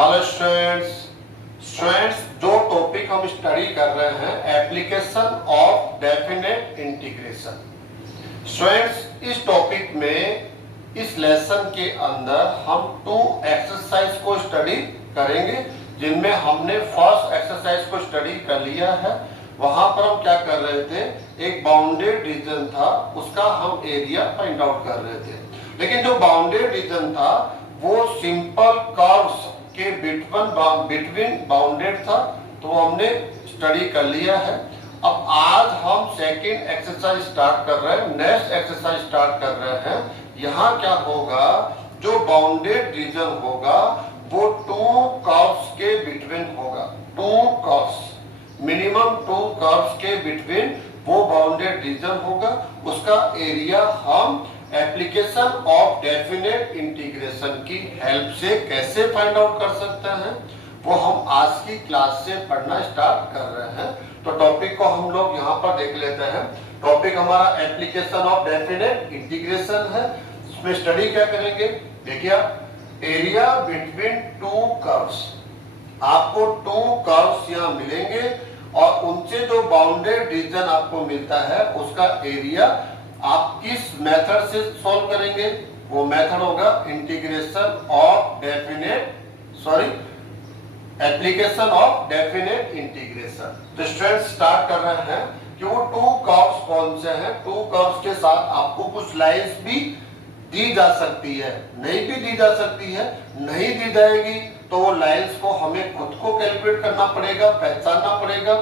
Hello students. जो topic हम study कर रहे हैं application of definite integration. Students, इस टॉपिक में इस लेसन के अंदर हम 2 एक्सरसाइज को स्टडी करेंगे, जिनमें हमने फर्स्ट एक्सरसाइज को स्टडी कर लिया है। वहां पर हम क्या कर रहे थे, एक बाउंडेड रीजन था, उसका हम एरिया फाइंड आउट कर रहे थे। लेकिन जो बाउंडेड रीजन था वो सिंपल कर्व्स के बिटवीन बाउंडेड था, तो हमने स्टडी कर लिया है। अब आज हम सेकंड एक्सरसाइज स्टार्ट कर रहे हैं, नेक्स्ट एक्सरसाइज स्टार्ट कर रहे हैं। यहाँ क्या होगा, जो बाउंडेड रीजन होगा वो 2 कर्व्स के बिटवीन होगा। 2 कर्व्स, मिनिमम 2 कर्व्स के बिटवीन वो बाउंडेड रीजन होगा। उसका एरिया हम एप्लीकेशन ऑफ डेफिनेट इंटीग्रेशन की हेल्प से कैसे फाइंड आउट कर सकते हैं, वो हम आज की क्लास से पढ़ना स्टार्ट कर रहे हैं। तो टॉपिक को हम लोग यहाँ पर देख लेते हैं। टॉपिक हमारा एप्लीकेशन ऑफ डेफिनेट इंटीग्रेशन है। इसमें स्टडी क्या करेंगे, देखिए एरिया बिटवीन 2 कर्व्स। आपको 2 कर्व्स यहाँ मिलेंगे और उनसे जो बाउंडेड रीजन आपको मिलता है उसका एरिया आप किस मेथड से सॉल्व करेंगे, वो मेथड होगा integration of application of definite integration. तो स्टूडेंट्स स्टार्ट कर रहे हैं कि वो 2 कर्व्स कौन से हैं। 2 कर्व्स के साथ आपको कुछ लाइंस भी दी जा सकती है, नहीं भी दी जा सकती है। नहीं दी जाएगी तो वो लाइंस को हमें खुद को कैलकुलेट करना पड़ेगा, पहचानना पड़ेगा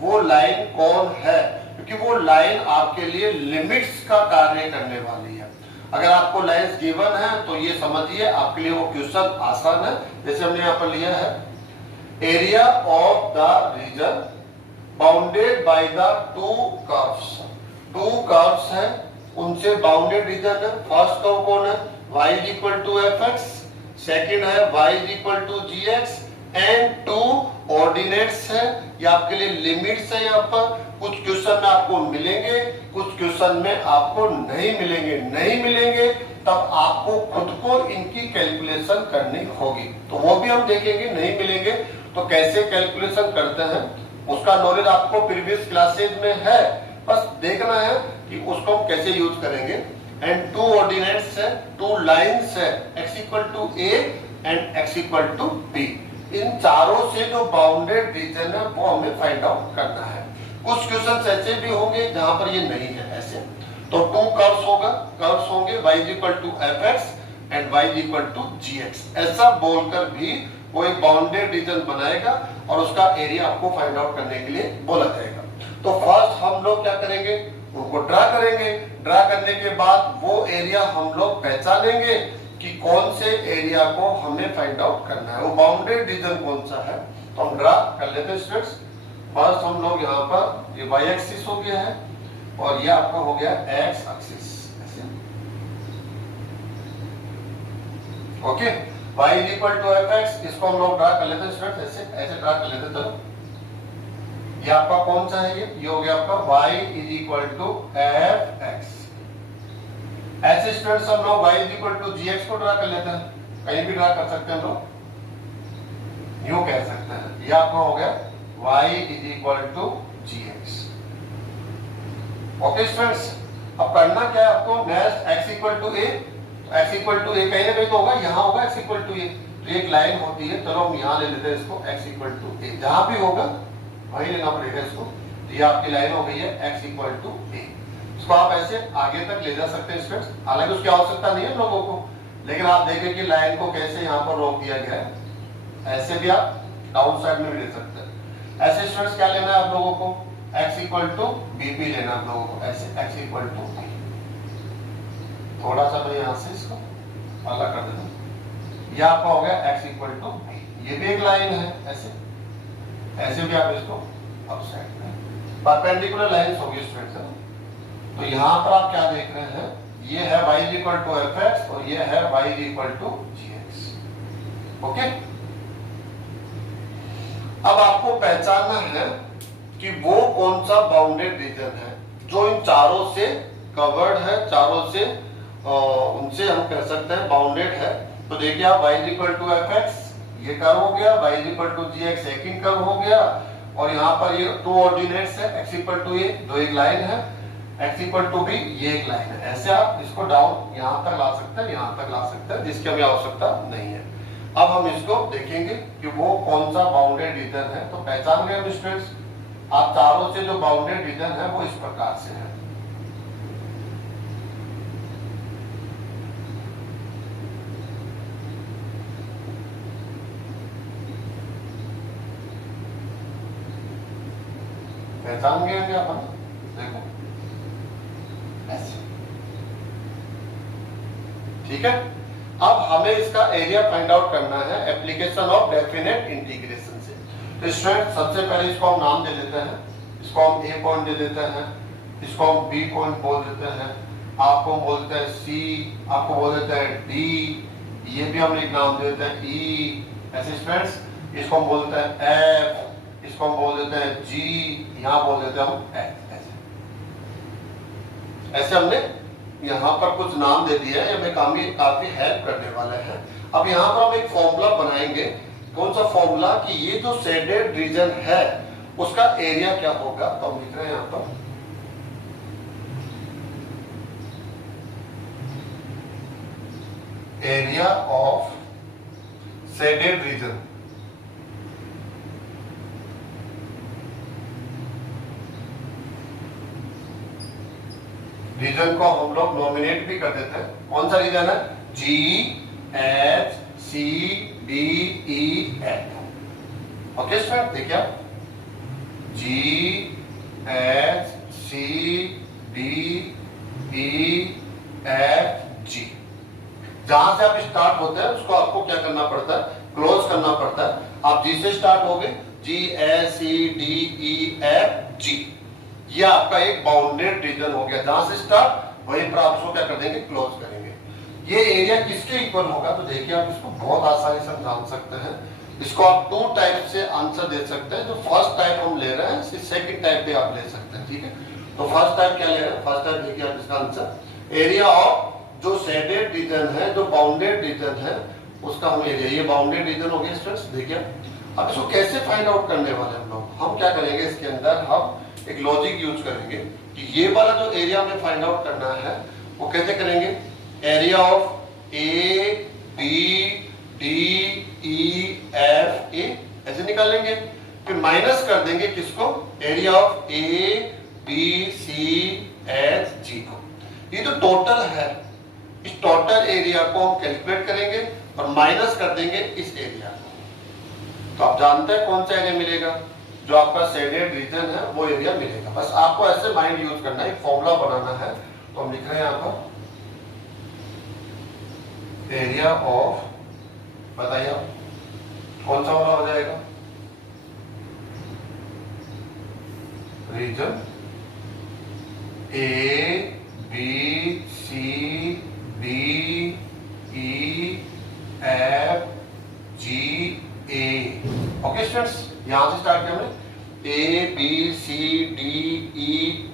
वो लाइन कौन है, क्योंकि वो लाइन आपके लिए लिमिट्स का कार्य करने वाली है। अगर आपको लाइंस गिवन है तो ये समझिए आपके लिए वो क्वेश्चन आसान है। जैसे हमने यहाँ पर लिया है, area of the region bounded by the 2 curves. 2 curves है, उनसे बाउंडेड रीजन है। फर्स्ट कर्व कौन है, y = fx, सेकंड है y = gx एंड 2 ऑर्डिनेट्स है। ये आपके लिए लिमिट्स है। यहाँ पर कुछ क्वेश्चन में आपको मिलेंगे, कुछ क्वेश्चन में आपको नहीं मिलेंगे। नहीं मिलेंगे तब आपको खुद को इनकी कैलकुलेशन करनी होगी, तो वो भी हम देखेंगे। नहीं मिलेंगे तो कैसे कैलकुलेशन करते हैं, उसका नॉलेज आपको प्रीवियस क्लासेज में है, बस देखना है कि उसको हम कैसे यूज करेंगे। एंड 2 ऑर्डिनेट्स है, 2 लाइंस है, x = a and x = b। इन चारों से जो बाउंडेड रीजन है वो हमें फाइंड आउट करना है। कुछ क्वेश्चन ऐसे भी होंगे जहां पर ये नहीं है ऐसे, तो 2 कर्व्स होंगे y = fx and y = gx, ऐसा बोलकर भी वो एक बाउंडेड रीजन बनाएगा और उसका एरिया आपको फाइंड आउट करने के लिए बोला जाएगा। तो फर्स्ट हम लोग क्या करेंगे, उनको ड्रा करेंगे। ड्रा करने के बाद वो एरिया हम लोग पहचानेंगे कि कौन से एरिया को हमें फाइंड आउट करना है, वो बाउंडेड रीजन कौन सा है। तो हम ड्रा कर लेते हैं स्टूडेंट्स। फर्स्ट हम लोग यहाँ पर ये y एक्सिस हो गया है और ये आपका हो गया x axis. Okay, y = fx, इसको हम लोग ड्रा कर लेते हैं स्टूडेंट्स, ऐसे ड्रा कर लेते हैं। चलो, ये आपका कौन सा है, ये हो गया आपका y = fx। ऐसे स्टूडेंट्स हम लोग y = gx को ड्रा कर लेते हैं, कहीं भी ड्रा कर सकते हैं, लोग यूं कह सकते हैं। ये आपका हो गया y = gx। ओके स्टूडेंट्स, अब करना क्या है आपको, next x = a, x = a कहीं ना कहीं तो होगा, यहाँ होगा x = a, तो एक लाइन होती है। चलो हम यहाँ ले लेते हैं इसको, x = a, जहां भी होगा वही लेना पड़ेगा इसको। तो ये आपकी लाइन हो गई है x = a। इसको आप ऐसे आगे तक ले जा सकते हैं स्टूडेंट्स, हालांकि उसकी आवश्यकता नहीं है लोगों को, लेकिन आप देखें कि लाइन को कैसे यहाँ पर रोक दिया गया है। ऐसे भी आप डाउन साइड में भी ले सकते हैं। ऐसे स्टूडेंट्स क्या लेना है आप लोगों को, x = bb लेना आप लोगों को, ऐसे x = b। थोड़ा सा मैं यहाँ से इसको अलग कर देता हूँ, ये आपका हो गया x = b। ये भी एक लाइन है, ऐसे भी आप इसको अप साइड में परपेंडिकुलर लाइंस होगी स्टूडेंट्स। तो यहाँ पर आप क्या देख रहे हैं, ये है y = fx और ये है y = gx। ओके, अब आपको पहचानना है कि वो कौन सा बाउंडेड रीजन है जो इन चारों से कवर्ड है, चारों से उनसे हम कह सकते हैं बाउंडेड है। तो देखिए आप y = fx ये कर्व हो गया, y is equal to g x second curve हो गया, और यहाँ पर ये टू ऑर्डिनेट्स है, x इक्वल टू ए दो एक लाइन है, x इक्वल टू बी ये एक लाइन है। ऐसे आप इसको डाउन यहाँ तक ला सकते हैं, यहाँ तक ला सकते हैं, जिसकी हमें आवश्यकता नहीं है। अब हम इसको देखेंगे कि वो कौन सा बाउंडेड रीजन है। तो पहचान गए स्टूडेंट्स, आप चारों से जो बाउंडेड रीजन है वो इस प्रकार से है। पहचान गए क्या अपन? देखो ऐसे, ठीक है। अब हमें इसका एरिया फाइंड आउट करना है एप्लीकेशन ऑफ डेफिनेट इंटीग्रेशन से। तो स्टूडेंट सबसे पहले इसको हम नाम दे देते हैं, इसको हम ए पॉइंट दे देते हैं, इसको हम बी पॉइंट बोल देते हैं, आपको हम बोल देते हैं सी, आपको बोल देते हैं डी, ये भी हम एक नाम दे देते हैं ई। ऐसे स्टूडेंट्स इसको हम बोलते हैं एफ, इसको हम बोल देते हैं जी, यहाँ बोल देते हैं हम एच। ऐसे हमने यहाँ पर कुछ नाम दे दिया है, हमें काफी हेल्प करने वाले हैं। अब यहाँ पर हम एक फॉर्मूला बनाएंगे। कौन सा फॉर्मूला? कि ये जो शेडेड रीजन है उसका एरिया क्या होगा। तो हम लिख रहे हैं यहाँ पर area of shaded region. Region को हम लोग नॉमिनेट भी कर देते हैं। कौन सा रीजन है? G H C D E F। Okay student, देखिए G H C D E F G। जहां से आप स्टार्ट होते हैं उसको आपको क्या करना पड़ता है? क्लोज करना पड़ता है। आप G से स्टार्ट हो गए, G H C D E F G, ये आपका एक बाउंडेड रीजन हो गया। जहां से स्टार्ट वहीं पर आप उसको क्या कर देंगे? क्लोज करेंगे। ये एरिया किसके इक्वल होगा? तो देखिए आप इसको बहुत आसानी से जान सकते हैं। इसको आप टू टाइप से आंसर दे सकते हैं। जो फर्स्ट टाइप हम ले रहे हैं सेकंड टाइप भी आप ले सकते हैं, ठीक है। तो फर्स्ट टाइप क्या ले रहे हैं? फर्स्ट टाइप देखिए आप इसका आंसर एरिया ऑफ जो शेडेड रीजन है, जो बाउंडेड रीजन है उसका हम एरिया, ये बाउंडेड रीजन हो गया स्टूडेंट्स। देखिए अब इसको कैसे फाइंड आउट करने वाले हम लोग, हम क्या करेंगे इसके अंदर हम एक लॉजिक यूज करेंगे कि ये वाला जो एरिया हमें फाइंड आउट करना है वो कैसे करेंगे? Area of A B D E F A ऐसे निकालेंगे, फिर माइनस कर देंगे किसको? Area of A B C H G को। ये जो टोटल है इस टोटल एरिया को हम कैलकुलेट करेंगे और माइनस कर देंगे इस एरिया को। तो आप जानते हैं कौन सा एरिया मिलेगा? जो आपका शेडेड रीजन है वो एरिया मिलेगा। बस आपको ऐसे माइंड यूज करना है, एक फॉर्मूला बनाना है। तो हम लिख रहे हैं यहाँ पर एरिया ऑफ, बताइए आप कौन सा वाला हो जाएगा? Region A B C D E F G A. Okay students, यहां से स्टार्ट किया हमने A B C D E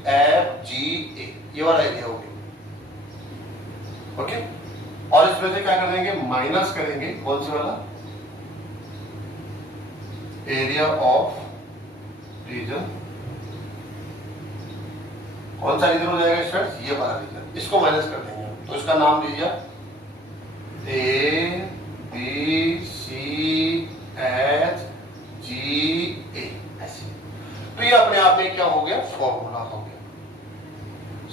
F G A, ये वाला एरिया हो गया। ओके, और इसमें से क्या कर देंगे? माइनस करेंगे कौन सा वाला? Area of region. कौन सा रीजन हो जाएगा स्टूडेंट्स? ये वाला रीजन। इसको माइनस कर देंगे, तो इसका नाम लीजिए ए बी सी एच जी ए ऐसे। तो ये अपने आप में क्या हो गया? फॉर्मूला हो गया।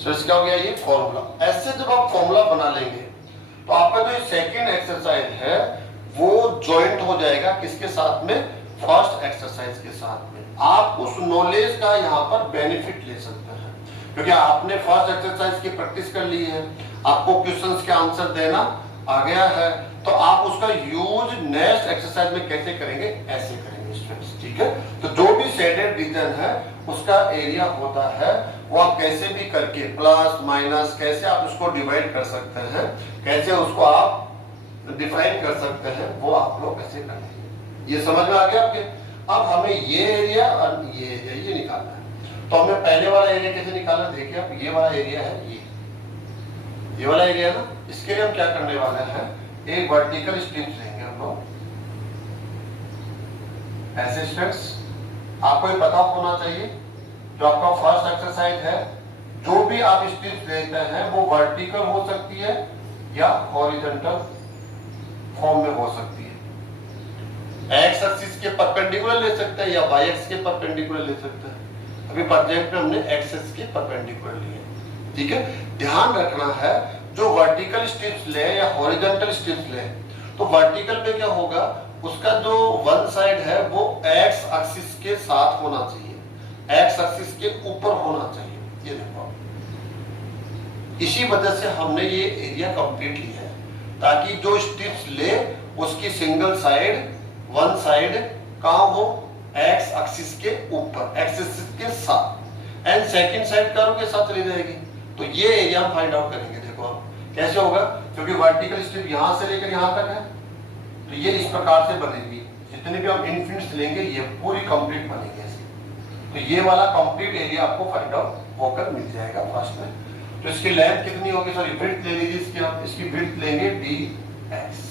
सो क्या हो गया? ये फॉर्मूला। ऐसे जब आप फॉर्मूला बना लेंगे तो आपका जो सेकंड एक्सरसाइज है वो ज्वाइंट हो जाएगा किसके साथ में? फर्स्ट एक्सरसाइज के साथ में। आप उस नॉलेज का यहाँ पर बेनिफिट ले सकते हैं क्योंकि आपने फर्स्ट एक्सरसाइज की प्रैक्टिस कर ली है, आपको क्वेश्चंस के आंसर देना आ गया है, तो आप उसका यूज नेक्स्ट एक्सरसाइज में कैसे करेंगे? ऐसे करेंगे स्टूडेंट्स, ठीक है। तो जो भी शेडेड रीजन है उसका एरिया होता है वो आप कैसे भी करके प्लस माइनस कैसे आप उसको डिवाइड कर सकते हैं, कैसे उसको आप डिफाइन कर सकते हैं, वो आप लोग कैसे करेंगे। ये समझ में आ गया आपके? अब हमें ये एरिया और ये एरिया ये निकालना है। तो हमें पहले वाला एरिया कैसे निकालना? देखिए आप ये वाला एरिया है, ये वाला एरिया ना, इसके लिए हम क्या करने वाले हैं? एक वर्टिकल स्ट्रिप लेंगे हम लोग, ऐसे स्टूडेंट्स आपको ये पता होना चाहिए, जो आपका फर्स्ट एक्सरसाइज है, जो भी आप स्ट्रिप्स लेते हैं वो वर्टिकल हो सकती है या हॉरिजॉन्टल फॉर्म में हो सकती है। एक्स एक्सिस के परपेंडिकुलर ले सकते हैं या वाई एक्सिस के परपेंडिकुलर ले सकते हैं। अभी प्रोजेक्ट में हमने एक्स एक्सिस के परपेंडिकुलर लिए, ठीक है। ध्यान रखना है, जो वर्टिकल स्ट्रिप्स ले या हॉरिजॉन्टल स्ट्रिप्स ले, तो वर्टिकल पे क्या होगा, उसका जो वन साइड है वो एक्स एक्सिस के साथ होना चाहिए, एक्स एक्सिस के ऊपर होना चाहिए। ये देखो, इसी वजह से हमने ये एरिया कंप्लीट लिया है, ताकि जो स्ट्रिप्स ले उसकी सिंगल साइड, वन साइड कहां हो, एक्स एक्सिस के ऊपर, एक्स एक्सिस के साथ, एंड सेकंड साइड कर्व के साथ चली जाएगी। तो ये एरिया हम फाइंड आउट करेंगे। देखो आप कैसे होगा, क्योंकि वर्टिकल स्ट्रिप यहां से लेकर यहां तक है, तो ये इस प्रकार से बनेगी। जितने भी हम इनफिनिट्स लेंगे ये पूरी कंप्लीट बनेगी ऐसे। तो ये वाला कंप्लीट एरिया आपको फाइंड आउट होकर मिल जाएगा फर्स्ट में। तो इसकी लेंथ कितनी होगी, सॉरी विड्थ ले लीजिए इसकी, आप इसकी विड्थ लेंगे dx।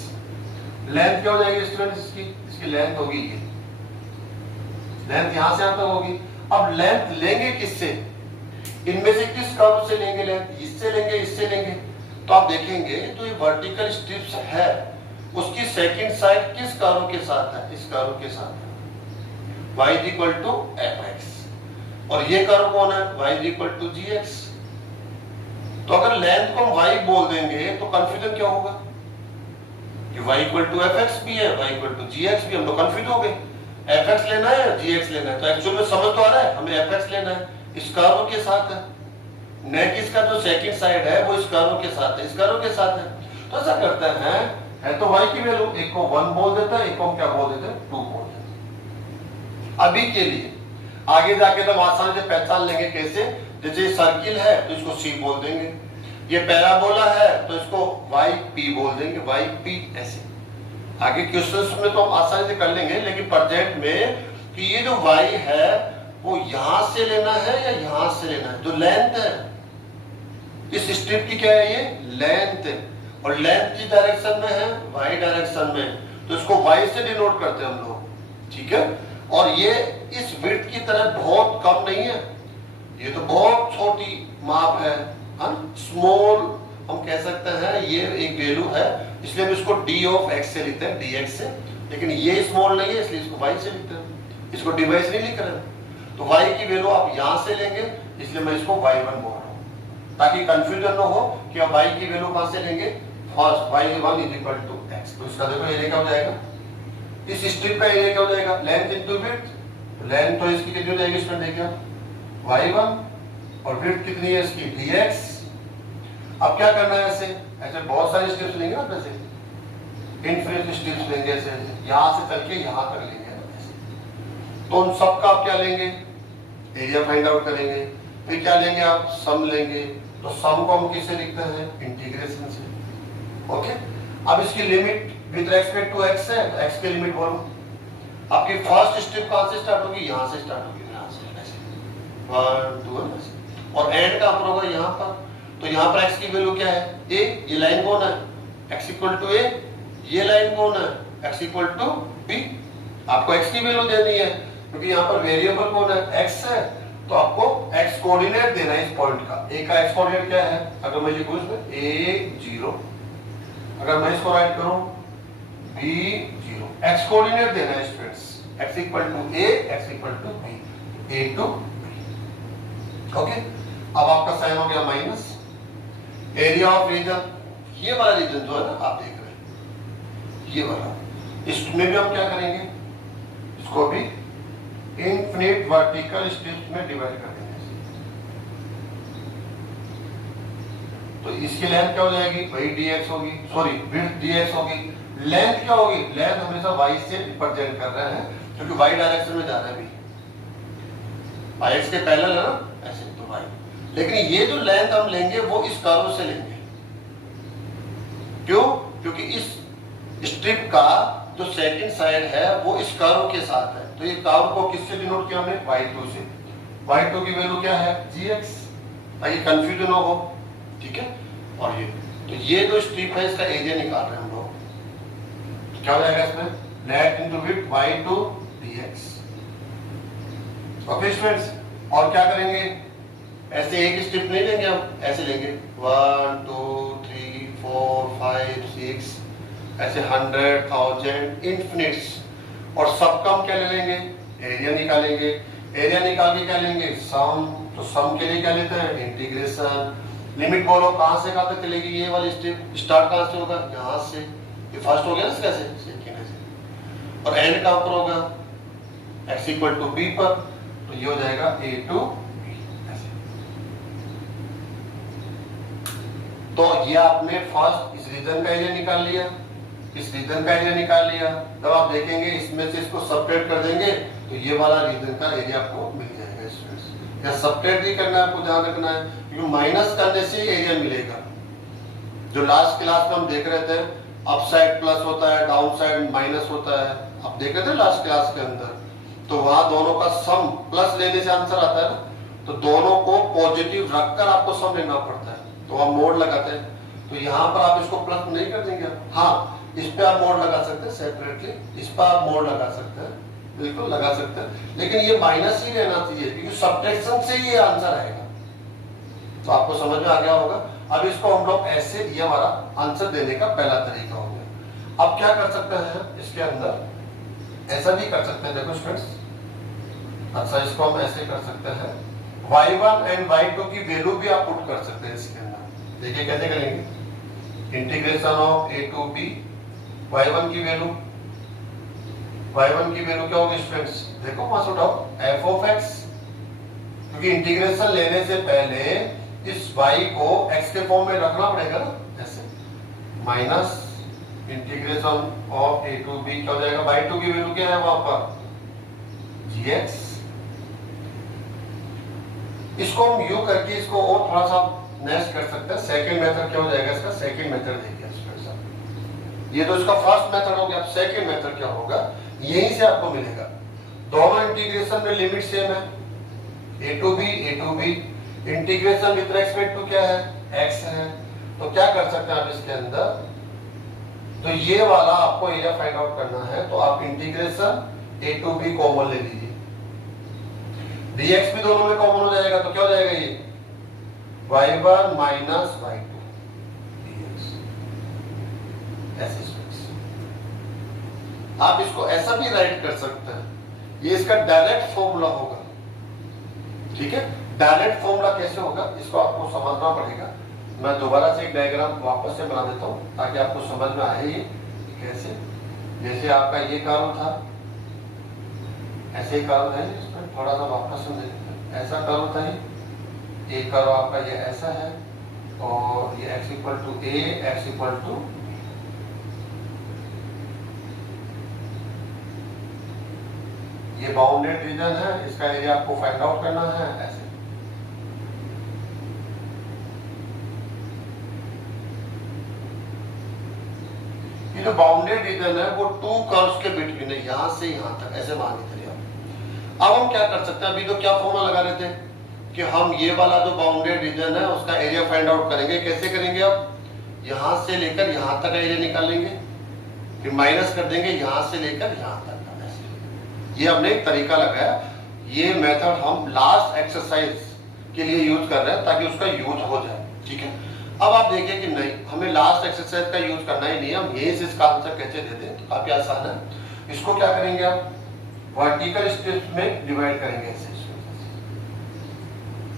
लेंथ क्या हो जाएगी स्टूडेंट्स इसकी लेंथ होगी ये, लेंथ यहां से यहां तक होगी। अब लेंथ लेंगे किससे, इनमें से किस कर्व से लेंगे लेंथ, इससे लेंगे इससे लेंगे। तो आप देखेंगे जो ये वर्टिकल स्ट्रिप्स है उसकी सेकंड साइड किस कर्व के साथ है, इस कर्व के साथ है, y = fx। और ये कर्व कौन है, y = gx। तो अगर लेंथ को हम y बोल देंगे तो कंफ्यूजन क्या होगा कि y = fx भी है, y = gx भी, हम तो कंफ्यूज हो गए। fx लेना है gx लेना है, तो एक्चुअल में समझ तो आ रहा है, हमें fx लेना है, इस कर्व के साथ है, न कि इसका जो सेकंड साइड है वो इस कर्व के साथ है, इस कर्व के साथ है। तो ऐसा करते हैं, है तो y की वैल्यू एक को 1 बोल देता है, एक को हम क्या बोल देते हैं 2 बोल देते हैं। अभी के लिए आगे जाके तो हम आसानी से पहचान लेंगे कैसे, जैसे सर्किल है तो इसको c बोल देंगे, ये पैराबोला है तो इसको yp बोल देंगे, yp ऐसे। आगे क्वेश्चंस में तो हम आसानी से कर लेंगे, लेकिन प्रोजेक्ट में कि ये जो y है वो यहां से लेना है या यहां से लेना है, जो लेंथ है इस स्ट्रिप की क्या है, ये लेंथ है, और लेंथ किस डायरेक्शन में है, y डायरेक्शन में, तो इसको y से डिनोट करते हैं हम लोग, ठीक है। और ये इस विड्थ की तरह बहुत कम नहीं है, ये तो बहुत छोटी माप है, स्मॉल हम कह सकते हैं, ये एक वैल्यू है, इसलिए हम इसको d ऑफ x से लिखते हैं, dx से। लेकिन ये स्मॉल नहीं है इसलिए इसको y से लिखते हैं, इसको डिवाइस नहीं लिख रहे हैं। तो y की वैल्यू आप यहां से लेंगे, इसलिए मैं इसको y1 बोल रहा हूं, ताकि कंफ्यूजन न हो कि आप y की वैल्यू कहां से लेंगे, फर्स्ट y1 = x। तो इसका देखो एरिया क्या हो जाएगा, इस स्ट्रिप का एरिया क्या हो जाएगा, लेंथ इनटू विड्थ। लेंथ तो इसकी कितनी हो जाएगी स्टूडेंट, देखिए y1, और विड्थ कितनी है इसकी dx। अब क्या करना है, ऐसे ऐसे बहुत सारे स्ट्रिप्स लेंगे ना, वैसे इनफिनिट स्ट्रिप्स लेंगे, ऐसे यहां से चल के यहां तक लेंगे, तो उन सब का आप क्या लेंगे, एरिया फाइंड आउट करेंगे। फिर क्या लेंगे आप, सम लेंगे। तो सम को हम किससे लिखते हैं, इंटीग्रेशन से, ओके। अब इसकी limit with respect to x है, तो x की लिमिट बोलो। आपकी फर्स्ट स्ट्रिप कहां से स्टार्ट होगी, यहां से स्टार्ट होगी, यहां से ऐसे 1 2 ऐसे, और एंड कहां पर होगा, यहां पर। तो यहां पर x की वैल्यू क्या है, a। ये लाइन कौन है, x = a। ये लाइन कौन है, x = b। आपको x की वैल्यू देनी है, क्योंकि यहाँ पर वेरिएबल कौन है, x है, तो आपको x कोऑर्डिनेट देना है इस पॉइंट का। a का x कोऑर्डिनेट क्या है, अगर मैं लिखूं इसमें a 0, अगर मैं इसको राइट करूं b 0, x कोऑर्डिनेट देना है students, x = a, x = b, a to b, okay. अब आपका साइन हो गया माइनस, एरिया ऑफ रीजन, ये वाला रीजन जो है ना आप देख रहे हैं, ये वाला, इसमें भी हम क्या करेंगे, इसको भी इनफिनिट वर्टिकल स्ट्रिप्स में डिवाइड कर देंगे। तो इसकी लेंथ क्या हो जाएगी, वही dx होगी, सॉरी विड्थ dx होगी। लेंथ क्या होगी, लेंथ हमेशा y से रिप्रेजेंट कर रहे हैं, क्योंकि y डायरेक्शन में जा रहा है, भी x के पैरेलल है ना, ऐसे तो y। लेकिन ये जो लेंथ हम लेंगे वो इस कर्व से लेंगे, क्यों, क्योंकि इस स्ट्रिप का जो सेकंड साइड है वो इस कर्व के साथ है। तो ये कर्व को किससे डिनोट किया हमने, y2 से। y2 की वैल्यू क्या है, gx, ताकि कंफ्यूजन हो, ठीक है। और ये तो ये जो स्ट्रिप है इसका एरिया निकाल रहे हैं हम लोग, क्या हो जाएगा इसमें, length into width y2 dx। Okay students, और क्या करेंगे, ऐसे एक स्टेप नहीं लेंगे हम, ऐसे लेंगे 1 2 3 4 5 6 ऐसे 100,000 इन्फिनिट्स, और सबका हम क्या ले लेंगे, एरिया निकालेंगे। एरिया निकाल के क्या लेंगे, सम। तो सम के लिए क्या लेते हैं, इंटीग्रेशन। लिमिट बोलो कहां से कहां तक चलेगी, ये वाली स्टेप स्टार्ट कहां से होगा, यहां से। ये फर्स्ट हो गया ना, कैसे सेकंड से, और एंड कहां पर होगा, x इक्वल टू b पर, तो ये हो जाएगा a टू b ऐसे। तो ये आपने फर्स्ट इस रीजन का एरिया निकाल लिया, इस रीजन का एरिया निकाल लिया। जब आप देखेंगे इसमें से इसको सबट्रैक्ट कर देंगे तो ये वाला रीजन का एरिया आपको मिल जाएगा स्टूडेंट्स। या सबट्रैक्ट ही करना है, आपको ध्यान रखना है, क्योंकि माइनस करने से ही एरिया मिलेगा। जो लास्ट क्लास में हम देख रहे थे, अप साइड प्लस होता है, डाउन साइड माइनस होता है, आप देख रहे थे लास्ट क्लास के अंदर। तो वहां दोनों का सम प्लस लेने से आंसर आता है ना, तो दोनों को पॉजिटिव रखकर आपको सम लेना पड़ता है, तो आप मोड लगाते हैं। तो यहाँ पर आप इसको प्लस नहीं कर देंगे, हाँ इस पे आप मोड लगा सकते हैं सेपरेटली, इस पर आप मोड लगा सकते हैं, बिल्कुल लगा सकते हैं, लेकिन ये माइनस ही रहना चाहिए, क्योंकि सब्ट्रैक्शन से ये आंसर आएगा। तो आपको समझ में आ गया होगा। अब इसको हम लोग ऐसे, ये हमारा आंसर देने का पहला तरीका हो गया। अब क्या कर सकते हैं इसके अंदर, ऐसा भी कर सकते हैं, देखो स्टूडेंट्स, अच्छा इसको हम ऐसे कर सकते हैं, y1 एंड y2 की वैल्यू भी आप पुट कर सकते हैं इसके अंदर। देखिए कैसे करेंगे, integration of a to b, y1 की वैल्यू, y1 की वैल्यू क्या होगी स्टूडेंट्स, देखो वहां से उठाओ, f ऑफ x, क्योंकि इंटीग्रेशन लेने से पहले इस y को x के फॉर्म में रखना पड़ेगा ना, ऐसे minus integration of a to b क्या हो जाएगा, y2 की वैल्यू क्या है वहां पर, gx। इसको हम यू करके इसको और थोड़ा सा नेक्स्ट कर सकते हैं। सेकंड मेथड क्या हो जाएगा इसका, सेकंड मेथड देखिए, ये तो इसका फर्स्ट मेथड हो गया। अब सेकंड मेथड क्या होगा, यहीं से आपको मिलेगा, दोनों इंटीग्रेशन में लिमिट सेम है, a to b, integration with respect to क्या है, x है। तो क्या कर सकते हैं आप इसके अंदर, तो ये वाला आपको एरिया फाइंड आउट करना है, तो आप integration a to b common ले लीजिए, dx भी दोनों में कॉमन हो जाएगा, तो क्या हो जाएगा ये y1 माइनस y2 dx। ऐसे आप इसको ऐसा भी राइट कर सकते हैं, ये इसका डायरेक्ट फॉर्मूला होगा, ठीक है। डायरेक्ट फॉर्मूला कैसे होगा इसको आपको समझना पड़ेगा। मैं दोबारा से एक डायग्राम वापस से बना देता हूं ताकि आपको समझ में आए ये कैसे। जैसे आपका ये कर्व था, ऐसे ही कर्व है, इसमें थोड़ा सा वापस से देखते हैं, ऐसा कर्व था ये कर्व आपका ये ऐसा है, और ये x equal to a, x equal to, ये बाउंडेड रीजन है, इसका एरिया आपको फाइंड आउट करना है ऐसे। ये जो बाउंडेड रीजन है वो टू कर्व्स के बिटवीन है, यहां से यहां तक, ऐसे मान के चलिए आप। अब हम क्या कर सकते हैं, अभी तो क्या फॉर्मूला लगा रहे थे कि हम ये वाला जो बाउंडेड रीजन है उसका एरिया फाइंड आउट करेंगे। कैसे करेंगे, अब यहां से लेकर यहां तक एरिया निकाल लेंगे, फिर माइनस कर देंगे यहां से लेकर यहां तक। ये हमने एक तरीका लगाया, ये मेथड हम लास्ट एक्सरसाइज के लिए यूज कर रहे हैं ताकि उसका यूज हो जाए, ठीक है। अब आप देखिए कि नहीं, हमें लास्ट एक्सरसाइज का यूज करना ही नहीं है, हम यही से इसका आंसर कैसे देते हैं, तो काफी आसान है। इसको क्या करेंगे, आप वर्टिकल स्ट्रिप्स में डिवाइड करेंगे ऐसे।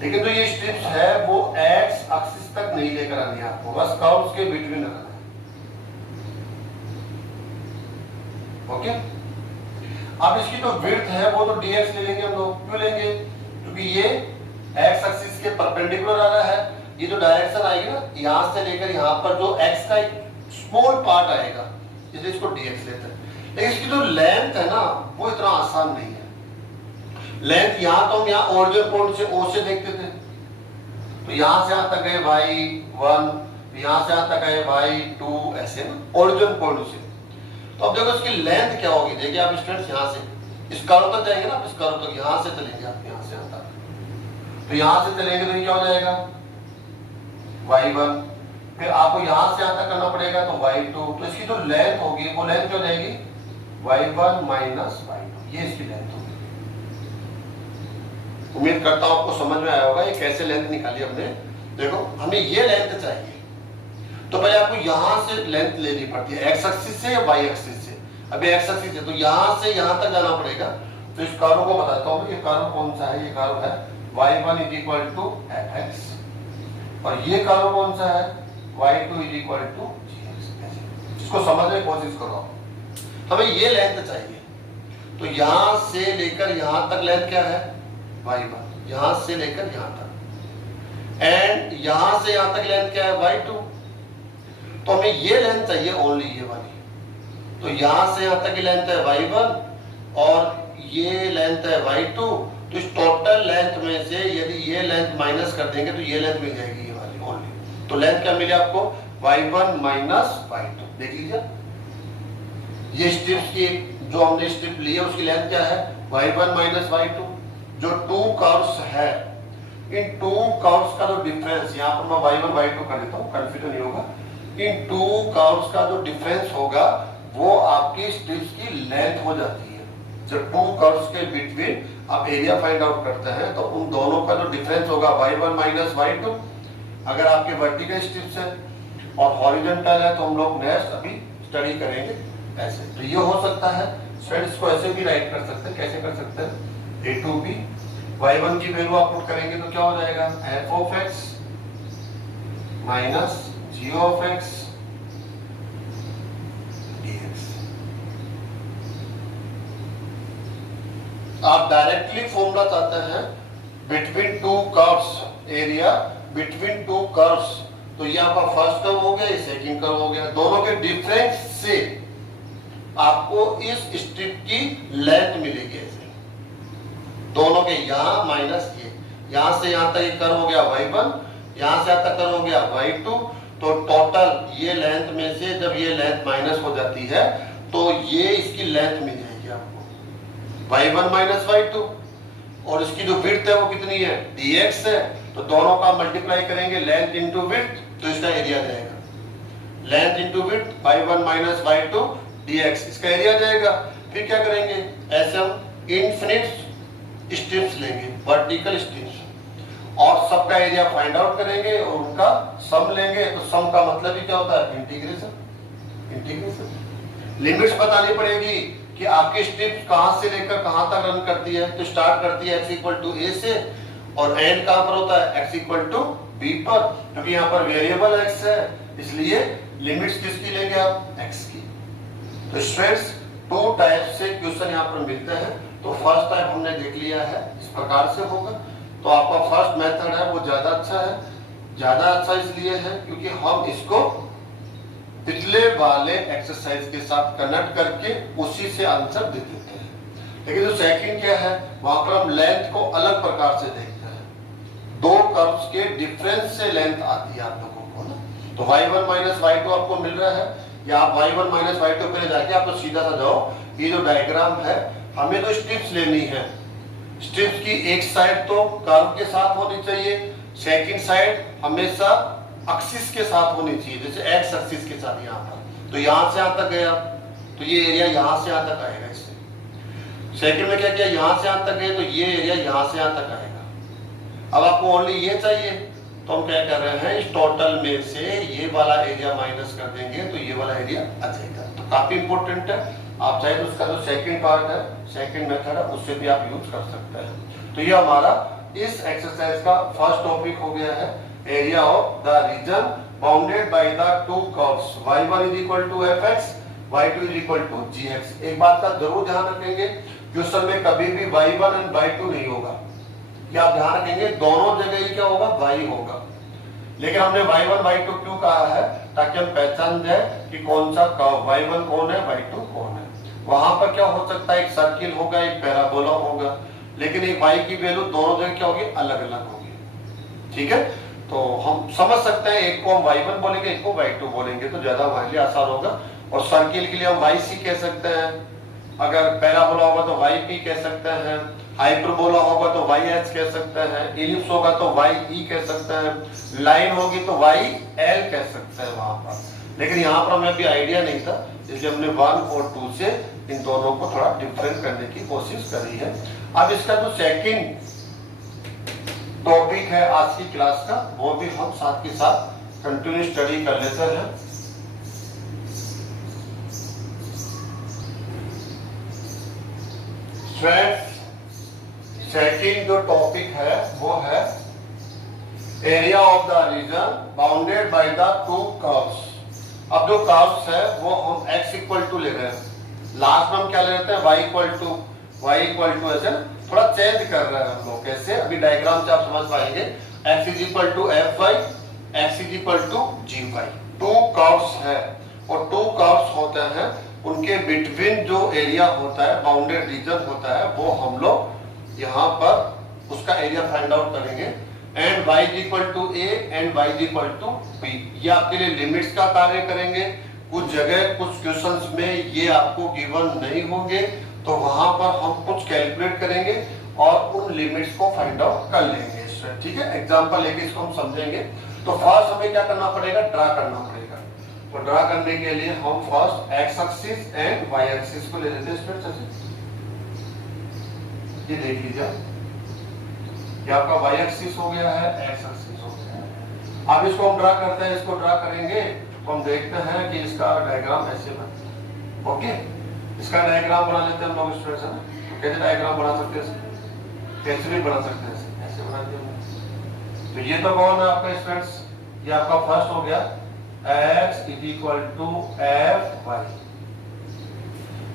लेकिन जो ये स्ट्रिप्स है वो एक्स एक्सिस तक नहीं लेकर आनी है आपको, बस कर्व्स के बिटवीन रखना है, ओके। अब इसकी जो विड्थ है वो तो dx ले लेंगे हम लोग, क्यों लेंगे, क्योंकि ये x एक्सिस के परपेंडिकुलर आ रहा है। ये जो डायरेक्शन आएगी ना, यहां से लेकर यहां पर जो x का एक स्मॉल पार्ट आएगा, इसलिए इसको dx लेते हैं। लेकिन इसकी जो लेंथ है ना वो इतना आसान नहीं है। लेंथ यहां तो हम यहाँ ओरिजिन पॉइंट से o से देखते थे, तो यहां से यहां तक गए y1, यहां से यहां तक गए y2, ऐसे ना ओरिजिन पॉइंट से। तो अब देखो इसकी लेंथ क्या होगी, देखिए आप स्टूडेंट्स यहां से इस कर्व तक जाएंगे ना, इस कर्व तक यहां से चलेंगे आप, यहां से यहां तक, तो यहां से चलेंगे तो ये क्या हो जाएगा y1, फिर आपको यहां से यहां तक करना पड़ेगा तो y2, तो इसकी जो लेंथ होगी वो लेंथ क्या हो जाएगी y1 माइनस y2, ये इसकी लेंथ होगी। उम्मीद करता हूं आपको समझ में आया होगा ये कैसे लेंथ निकाली हमने। देखो हमें ये लेंथ चाहिए, तो पहले आपको यहां से लेंथ लेनी पड़ती है, एक्स एक्सिस से या वाई एक्सिस से। अभी एक्स एक्सिस से तो यहां से यहां तक जाना पड़ेगा। तो इस कर्व को बताता हूं, ये कर्व कौन सा है, ये कर्व है y1 fx, और ये कर्व कौन सा है y2 gx। इसको समझने की कोशिश करो। हमें ये लेंथ चाहिए, तो यहां से लेकर यहां तक लेंथ क्या है y1, यहां से लेकर यहां तक, एंड यहां से यहां तक लेंथ क्या है y2। तो हमें ये लेंथ चाहिए, ओनली ये वाली। तो यहां से यहां तक की लेंथ है y1 और ये लेंथ है y2। तो इस टोटल लेंथ में से यदि ये लेंथ माइनस कर देंगे तो ये लेंथ मिल जाएगी, ये वाली ओनली। तो लेंथ क्या मिली आपको y1 माइनस y2। देख लीजिए ये स्ट्रिप्स की जो हमने स्ट्रिप ली है उसकी लेंथ क्या है y1 माइनस y2। जो टू कर्व्स है, इन टू कर्व्स का जो डिफरेंस, यहाँ पर मैं y1 y2 कर देता हूँ, कंफ्यूजन नहीं होगा। इन टू कर्व्स का जो डिफरेंस होगा वो आपकी स्ट्रिप्स की लेंथ हो जाती है। जब टू कर्व्स के बिटवीन आप एरिया फाइंड आउट करते हैं तो उन दोनों का जो डिफरेंस होगा y1 माइनस y2। अगर आपके वर्टिकल स्ट्रिप्स है और हॉरिजॉन्टल है तो हम लोग नेक्स्ट अभी स्टडी करेंगे ऐसे। तो ये हो सकता है स्टूडेंट्स को ऐसे भी राइट कर सकते हैं। कैसे कर सकते हैं, a to b, y1 की वैल्यू आप पुट करेंगे तो क्या हो जाएगा f of x minus g of x dx। आप डायरेक्टली फॉर्मूला चाहते हैं between two curves, area between two curves, तो ये आपका फर्स्ट कर्व हो गया, ये सेकंड कर्व हो गया। दोनों के डिफरेंस से आपको इस स्ट्रिप की लेंथ मिलेगी। ऐसे दोनों के यहां माइनस ये, यहां से यहां तक ये कर्व हो गया y1, यहां से यहां तक कर्व हो गया y2। तो टोटल ये लेंथ में से जब ये लेंथ माइनस हो जाती है तो ये इसकी लेंथ मिल जाएगी आपको y1 माइनस y2, और इसकी जो विड्थ है वो कितनी है dx है। तो दोनों का मल्टीप्लाई करेंगे, लेंथ इंटू विड्थ, तो इसका एरिया जाएगा length into width y1 minus y2 dx, इसका एरिया जाएगा। फिर क्या करेंगे, ऐसे हम इनफिनिट स्ट्रिप्स लेंगे, वर्टिकल स्ट्रिप्स, और सबका एरिया फाइंड आउट करेंगे और उनका सम लेंगे। तो सम का मतलब ही क्या होता है इंटीग्रेशन। लिमिट्स बतानी पड़ेगी कि आपकी स्ट्रिप कहां से लेकर कहां तक रन करती है। तो स्टार्ट करती है x इक्वल टू a से, और एंड कहां पर होता है x इक्वल टू b पर। क्योंकि यहाँ पर वेरिएबल x है इसलिए लिमिट्स किसकी लेंगे आप, x की। तो स्टूडेंट्स टू टाइप से क्वेश्चन यहाँ पर मिलते हैं। तो फर्स्ट टाइप हमने देख लिया है, इस प्रकार से होगा। तो आपका फर्स्ट मेथड है वो ज्यादा अच्छा है। ज्यादा अच्छा इसलिए है क्योंकि हम इसको पिछले वाले एक्सरसाइज के साथ कनेक्ट करके उसी से आंसर दे देते हैं। लेकिन जो सेकंड क्या है, वहां पर हम लेंथ को अलग प्रकार से देखते हैं। दो कर्व्स के डिफरेंस से लेंथ आती है आप लोगों को ना। तो y1 माइनस y2 आपको मिल रहा है, या आप y1 माइनस y2 पहले जाके आप तो सीधा सा जाओ। ये जो डायग्राम है, हमें तो स्ट्रिप्स लेनी है। स्ट्रिप्स की एक साइड तो कर्व के साथ होनी चाहिए, सेकंड साइड हमेशा एक्सिस के साथ होनी चाहिए, जैसे एक्स एक्सिस के साथ। यहाँ पर तो यहाँ से यहाँ तक गया तो ये एरिया यहाँ से यहाँ तक आएगा। इससे सेकंड में क्या किया, यहाँ से यहाँ तक गए तो ये एरिया यहाँ से यहाँ तक आएगा। अब आपको ओनली ये चाहिए तो हम क्या कर रहे हैं, इस टोटल में से ये वाला एरिया माइनस कर देंगे तो ये वाला एरिया आ जाएगा। तो काफी इंपॉर्टेंट है। आप चाहे तो उसका जो सेकंड पार्ट है, सेकंड मेथड है, उससे भी आप यूज कर सकते हैं। तो ये हमारा इस एक्सरसाइज का फर्स्ट टॉपिक हो गया है, area of the region bounded by the two curves y1 is equal to fx, y2 is equal to gx। एक बात का जरूर ध्यान रखेंगे, क्वेश्चन में कभी भी y1 एंड y2 नहीं होगा। क्या आप ध्यान रखेंगे, दोनों जगह ही क्या होगा, y होगा। लेकिन हमने y1 y2 क्यों कहा है, ताकि हम पहचान जाए कि कौन सा कर्व y1 कौन है, y2 कौन है। वहां पर क्या हो सकता है, एक सर्किल होगा, एक पैराबोला होगा, लेकिन एक y की वैल्यू दोनों जगह क्या होगी, अलग अलग होगी। ठीक है, तो हम समझ सकते हैं, एक को हम y1 बोलेंगे, एक को y2 बोलेंगे, तो ज्यादा हमारे लिए आसान होगा। और सर्किल के लिए हम yc कह सकते हैं, अगर पैराबोला होगा तो yp कह सकते हैं, हाइपरबोला होगा तो वाई एच कह सकते हैं, इलिप्स होगा तो वाई ई कह सकते हैं, लाइन होगी तो वाई एल कह सकते हैं वहां पर। लेकिन यहाँ पर हमें भी आइडिया नहीं था, इसलिए हमने 1 और 2 से इन दोनों को थोड़ा डिफरेंट करने की कोशिश करी है। अब इसका जो सेकंड टॉपिक है आज की क्लास का, वो भी हम साथ के साथ कंटिन्यू स्टडी कर लेते हैं। सेकंड जो टॉपिक है वो है area of the region bounded by the two curves. अब जो कर्व्स है वो हम x इक्वल टू ले रहे हैं, लास्ट में हम क्या ले लेते हैं y इक्वल टू ऐसे थोड़ा चेंज कर रहे हैं हम लोग। कैसे, अभी डायग्राम से आप समझ पाएंगे। x is equal to f y, x is equal to g y, two curves है और टू कर्व्स होते हैं, उनके बिटवीन जो एरिया होता है, बाउंडेड रीजन होता है, वो हम लोग यहाँ पर उसका एरिया फाइंड आउट करेंगे। And y is equal to a and y is equal to b, ये आपके लिए लिमिट्स का कार्य करेंगे। कुछ जगह कुछ क्वेश्चंस में ये आपको गिवन नहीं होंगे, तो वहां पर हम कुछ कैलकुलेट करेंगे और उन लिमिट्स को फाइंड आउट कर लेंगे। ठीक है, एग्जांपल लेके इसको हम समझेंगे। तो फर्स्ट हमें क्या करना पड़ेगा, ड्रा करना पड़ेगा। तो ड्रा करने के लिए हम first x axis and y axis को ले लेते हैं। ये देख लीजिए, ये आपका वाई एक्सिस हो गया है, एक्स एक्सिस हो गया है। अब इसको हम ड्रा करते हैं, इसको ड्रा करेंगे तो हम देखते हैं कि इसका डायग्राम ऐसे बनता है। ओके, इसका डायग्राम बना लेते हैं हम लोग स्टूडेंट्स, है ना। कैसे डायग्राम बना सकते हैं, कैसे भी बना सकते हैं, ऐसे बना दिया। तो ये तो कौन है आपका स्टूडेंट्स, ये आपका फर्स्ट हो गया x is equal to f y,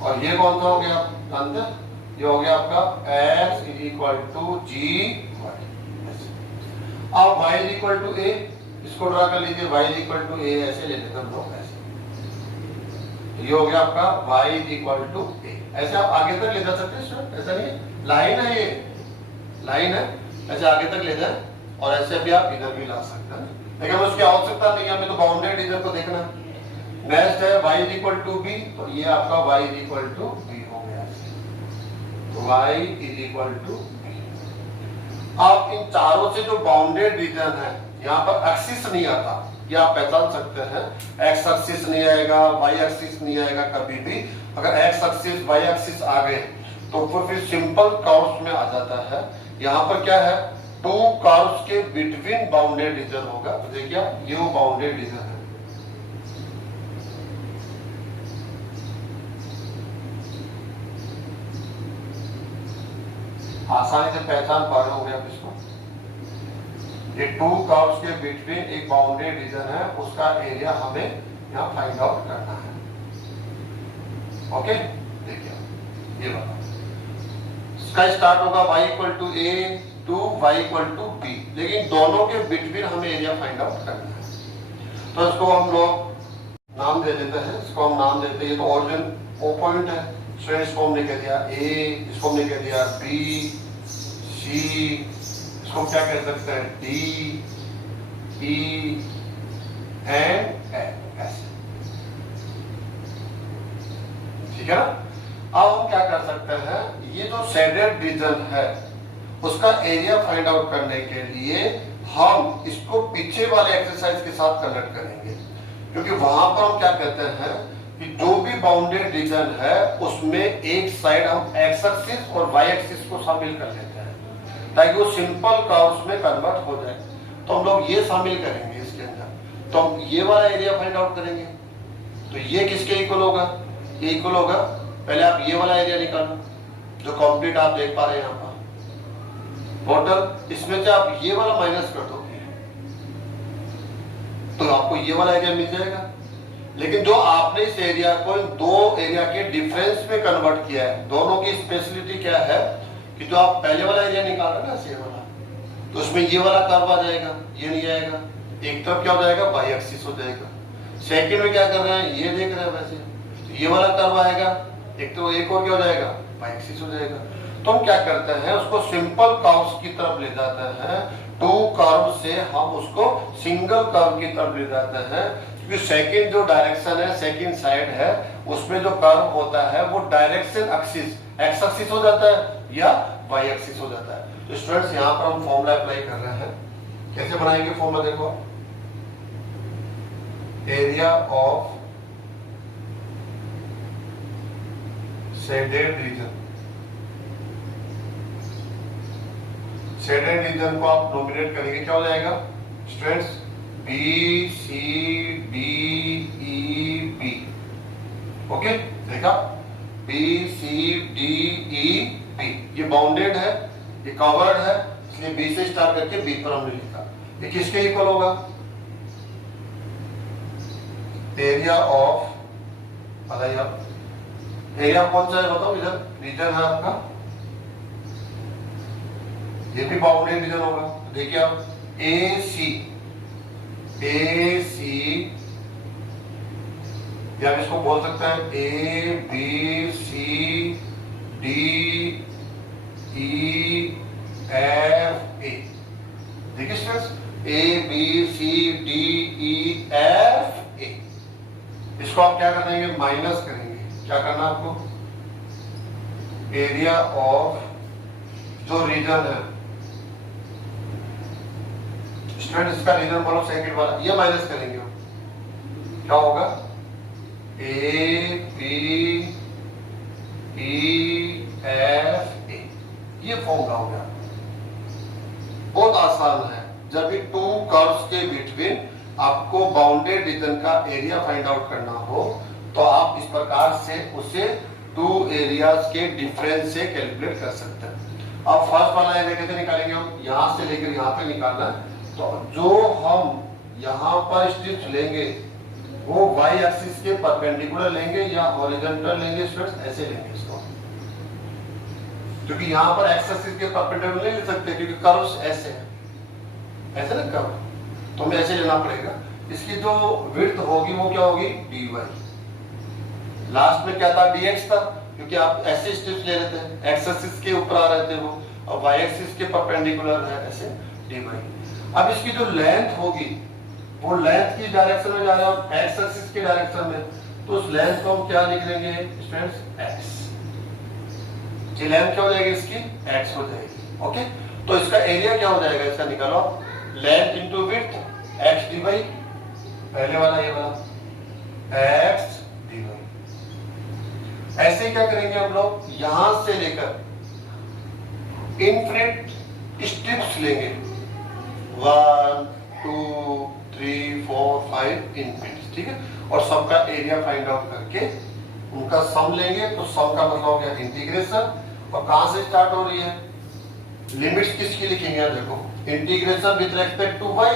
और ये कौन सा हो गया जानते हैं, ये हो गया आपका x is equal to g y. अब y is equal to a, इसको ड्रा कर लीजिए, y is equal to a ऐसे ले लेते हैं हम लोग, ऐसे। ये हो गया आपका y is equal to a। ऐसे आप आगे तक ले जा सकते हैं, ऐसा नहीं है, लाइन है, ये लाइन है, ऐसे आगे तक ले जाए और ऐसे भी आप इधर भी ला सकते हैं, लेकिन उसकी आवश्यकता नहीं है, हमें तो बाउंडेड रीजन को देखना है। नेक्स्ट है y is equal to b, तो ये आपका y is equal to b हो गया, तो y is equal to b। अब इन चारों से जो बाउंडेड रीजन है, यहाँ पर एक्सिस नहीं आता, ये आप पहचान सकते हैं। x एक्सिस नहीं आएगा, y एक्सिस नहीं आएगा कभी भी। अगर x एक्सिस y एक्सिस आ गए तो फिर सिंपल कर्व्स में आ जाता है। यहाँ पर क्या है, टू कर्व्स के बिटवीन बाउंडेड रीजन होगा। तो देखिए ये वो बाउंडेड रीजन है, आसानी से पहचान पा रहे होंगे आप इसको। ये टू कर्व्स के बिटवीन एक बाउंडेड रीजन है, उसका एरिया हमें यहाँ फाइंड आउट करना है। ओके, देखिए ये बताओ, इसका स्टार्ट होगा y equal to a to y equal to b, लेकिन दोनों के बिटवीन हमें एरिया फाइंड आउट करना है। तो इसको हम लोग नाम दे देते हैं, इसको हम नाम देते हैं, तो ओरिजिन ओ पॉइंट है, सो इसको हमने कह दिया a, इसको हमने कह दिया b, c, इसको क्या कह सकते हैं d, e एंड f, ठीक है ना। अब हम क्या कर सकते हैं, ये जो शेडेड रीजन है उसका एरिया फाइंड आउट करने के लिए हम इसको पीछे वाले एक्सरसाइज के साथ कनेक्ट करेंगे, क्योंकि वहां पर हम क्या कहते हैं कि जो भी बाउंडेड रीजन है उसमें एक साइड हम एक्स एक्सिस और वाई एक्सिस को शामिल कर लेते हैं ताकि वो सिंपल कर्व्स में कन्वर्ट हो जाए। तो हम लोग ये शामिल करेंगे इसके अंदर, तो हम ये वाला एरिया फाइंड आउट करेंगे। तो ये किसके इक्वल होगा, ये इक्वल होगा, पहले आप ये वाला एरिया निकालो जो कंप्लीट आप देख पा रहे हैं यहाँ पर टोटल, इसमें से आप ये वाला माइनस कर दो तो आपको ये वाला एरिया मिल जाएगा। लेकिन जो आपने इस एरिया को इन दो एरिया के डिफरेंस में कन्वर्ट किया है, दोनों की स्पेशलिटी क्या है कि जो आप पहले वाला एरिया निकाल रहे हैं ना ये वाला, तो उसमें ये वाला कर्व आ जाएगा, ये नहीं आएगा, एक तरफ क्या हो जाएगा वाई एक्सिस हो जाएगा। सेकंड में क्या कर रहे हैं, ये देख रहे हैं वैसे, तो ये वाला कर्व आएगा, एक तो एक और क्या हो जाएगा वाई एक्सिस हो जाएगा। तो हम क्या करते हैं, उसको सिंपल कर्व्स की तरफ ले जाते हैं, टू कर्व से हम उसको सिंगल कर्व की तरफ ले जाते हैं, क्योंकि सेकंड जो डायरेक्शन है, सेकंड साइड है, उसमें जो कर्व होता है वो डायरेक्शन एक्सिस एक्स एक्सिस हो जाता है या वाई एक्सिस हो जाता है। तो स्टूडेंट्स यहाँ पर हम फॉर्मूला अप्लाई कर रहे हैं। कैसे बनाएंगे फॉर्मूला, देखो area of shaded region, shaded region को आप नोमिनेट करेंगे, क्या हो जाएगा students, B C D E B. Okay, देखा, B C D E B, ये बाउंडेड है, ये कवर्ड है, इसलिए बी से स्टार्ट करके बी पर हमने लिखा। ये किसके इक्वल होगा, एरिया ऑफ, बताइए आप एरिया कौन सा है बताओ, इधर रीजन है आपका, ये भी बाउंडेड रीजन होगा। देखिए आप ए सी या आप इसको बोल सकते हैं A B C D E F A. देखिए students, A B C D E F A, इसको आप क्या कर देंगे, माइनस करेंगे। क्या करना आपको, एरिया ऑफ जो रीजन है स्टूडेंट, इसका रीजन बोलो सेकंड वाला, ये माइनस करेंगे, क्या होगा, ए बी ई एफ ए, ये फॉर्मूला हो गया। बहुत आसान है। जब भी टू कर्व्स के बिटवीन आपको बाउंडेड रीजन का एरिया फाइंड आउट करना हो तो आप इस प्रकार से उसे टू एरियाज के डिफरेंस से कैलकुलेट कर सकते हैं। अब फर्स्ट वाला एरिया कैसे निकालेंगे, हम यहां से लेकर यहां तक निकालना है। तो जो हम यहां पर स्ट्रिप्स लेंगे वो वाई एक्सिस के परपेंडिकुलर लेंगे या हॉरिजॉन्टल लेंगे स्टूडेंट्स, ऐसे लेंगे इसको, क्योंकि यहां पर एक्स एक्सिस के परपेंडिकुलर नहीं ले सकते क्योंकि कर्व्स ऐसे हैं, ऐसे ना कर्व, तो हमें ऐसे लेना पड़ेगा। इसकी जो विड्थ होगी वो क्या होगी, dy। लास्ट में क्या था, dx था, क्योंकि आप ऐसे स्ट्रिप्स ले रहे थे, एक्स एक्सिस के ऊपर आ रहे थे वो, और वाई एक्सिस के परपेंडिकुलर है, ऐसे dy। अब इसकी जो लेंथ होगी वो लेंथ की डायरेक्शन में जा रहे हैं, एक्स एक्सिस के डायरेक्शन में, तो उस लेंथ को हम क्या लिख देंगे स्टूडेंट्स, x। ये लेंथ क्या हो जाएगी इसकी, x हो जाएगी। ओके, तो इसका एरिया क्या हो जाएगा, इसका निकालो, length into width, x dy, पहले वाला ये वाला x dy। ऐसे क्या करेंगे हम लोग, यहां से लेकर इनफिनिट स्ट्रिप्स लेंगे, 1 2 3 4 5 इनफिनिट, ठीक है, और सबका एरिया फाइंड आउट करके उनका सम लेंगे। तो सम का मतलब हो गया इंटीग्रेशन, और कहां से स्टार्ट हो रही है, लिमिट्स किसकी लिखेंगे, देखो integration with respect to y,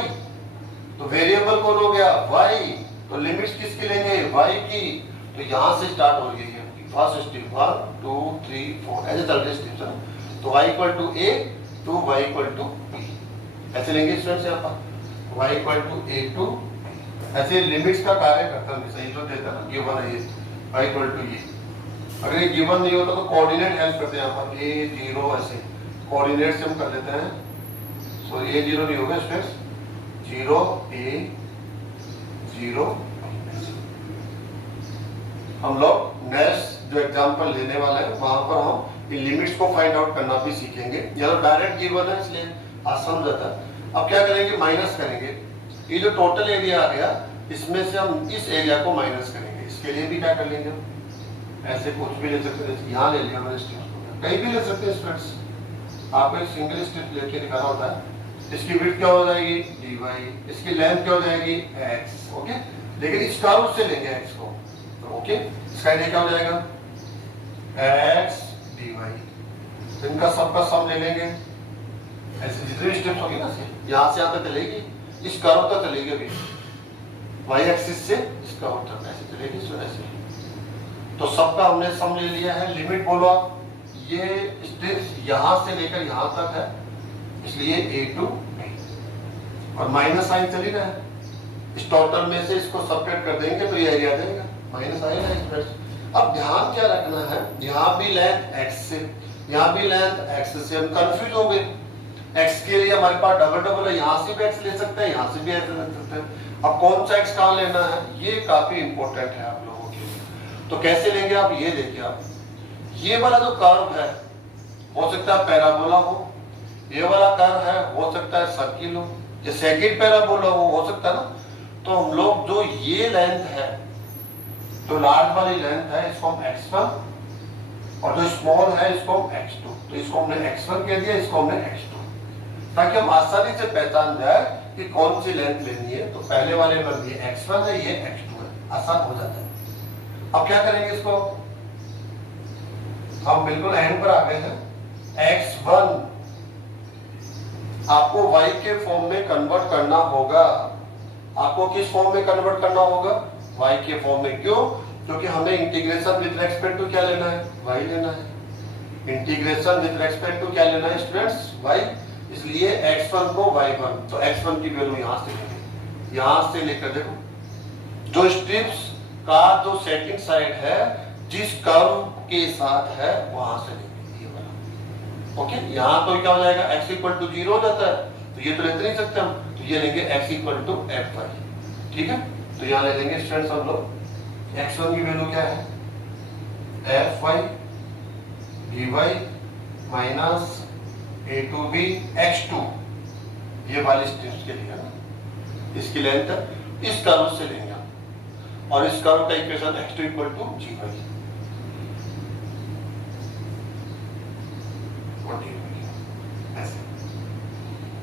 तो वेरिएबल कौन हो गया, y, तो लिमिट्स किसकी लेंगे, y की, तो यहां से स्टार्ट हो रही है फर्स्ट स्टेप 1 2 3 4, ऐसे चल रहे स्टेप्स हैं। तो y equal to a to y equal to b, ऐसे लेंगे स्टूडेंट्स, यहाँ पर y equal to a to, ऐसे लिमिट्स का कार्य करता है, सही जो देता है ना, गिवन है ये y इक्वल टू ये। अगर ये गिवन नहीं होता तो कोऑर्डिनेट हेल्प करते हैं, यहाँ पर a 0, ऐसे कोऑर्डिनेट से हम कर लेते हैं। सो ये 0 नहीं होगा स्टूडेंट्स, 0 a 0। हम लोग नेक्स्ट जो एग्जांपल लेने वाले हैं वहां पर हम इन लिमिट्स को फाइंड आउट करना भी सीखेंगे। यहाँ डायरेक्ट गिवन है इसलिए आसान जाता है। अब क्या करेंगे, माइनस करेंगे, ये जो टोटल एरिया आ गया इसमें से हम इस एरिया को माइनस करेंगे। इसके लिए भी क्या कर लेंगे, ऐसे कुछ भी ले सकते हैं, यहाँ ले लिया मैंने स्ट्रिप को, कहीं भी ले सकते हैं स्टूडेंट्स, आपको एक सिंगल स्ट्रिप लेके दिखाना होता है। इसकी विड्थ क्या हो जाएगी, dy, इसकी लेंथ क्या हो जाएगी, x। ओके, लेकिन इस कर्व से लेंगे x को, तो ओके, इसका एरिया क्या हो जाएगा, x dy। इनका सबका सम ले लेंगे, ऐसे जितनी स्टेप्स होगी ना, यहाँ से यहाँ तक चलेगी, इस कर्व तक चलेगी, अभी y एक्सिस से इस कर्व तक ऐसे चलेगी, सो ऐसे। तो सबका हमने सम ले लिया है। लिमिट बोलो, ये स्टेप्स यहाँ से लेकर यहाँ तक है, इसलिए a टू b, और माइनस साइन चली रहा है, इस टोटल में से इसको सबट्रैक्ट कर देंगे तो ये एरिया देगा, माइनस आएगा स्टूडेंट्स। अब ध्यान क्या रखना है, यहाँ भी लेंथ x से, यहाँ भी लेंथ x से, हम कंफ्यूज हो गए। x के लिए हमारे पास डबल डबल है, यहाँ से भी x ले सकते हैं, यहाँ से भी x ले सकते हैं। अब कौन सा x कहाँ लेना है, ये काफी इंपॉर्टेंट है आप लोगों के लिए। तो कैसे लेंगे आप, ये देखिए, आप ये वाला जो कर्व है हो सकता है पैराबोला हो, ये वाला कर्व है हो सकता है सर्किल हो, ये सेकंड पैराबोला हो सकता है ना। तो हम लोग जो ये लेंथ है, जो लार्ज वाली लेंथ है, इसको हम x1 और जो स्मॉल है इसको हम x2, तो इसको हमने x1 कह दिया, इसको हमने x2, ताकि हम आसानी से पहचान जाए कि कौन सी लेंथ लेनी है। तो पहले वाले में ये x1 है, ये x2 है, आसान हो जाता है। अब क्या करेंगे इसको, हम बिल्कुल एंड पर आ गए हैं। x1 आपको y के फॉर्म में कन्वर्ट करना होगा। आपको किस फॉर्म में कन्वर्ट करना होगा, y के फॉर्म में। क्यों? क्योंकि हमें इंटीग्रेशन विद रेस्पेक्ट टू क्या लेना है, y लेना है। इंटीग्रेशन विद रेस्पेक्ट टू क्या लेना है स्टूडेंट्स, y। इसलिए x1 को y1, तो x1 की वैल्यू यहां से लेंगे, यहां से लेकर देखो जो स्ट्रिप्स का जो सेकंड साइड है जिस कर्व के साथ है वहां से लेंगे ये वाला। ओके, यहां तो क्या हो जाएगा, x इक्वल टू 0 हो जाता है, तो ये तो लेते नहीं सकते हम, तो ये लेंगे x इक्वल टू fy। ठीक है, तो यहां ले लेंगे स्टूडेंट्स हम लोग x1 की वैल्यू क्या है, fy dy minus a to b x2, ये वाली स्ट्रिप्स के लिए ना, इसकी लेंथ है, इस कर्व से लेंगे और इस कर्व का equation x2 equal to gy।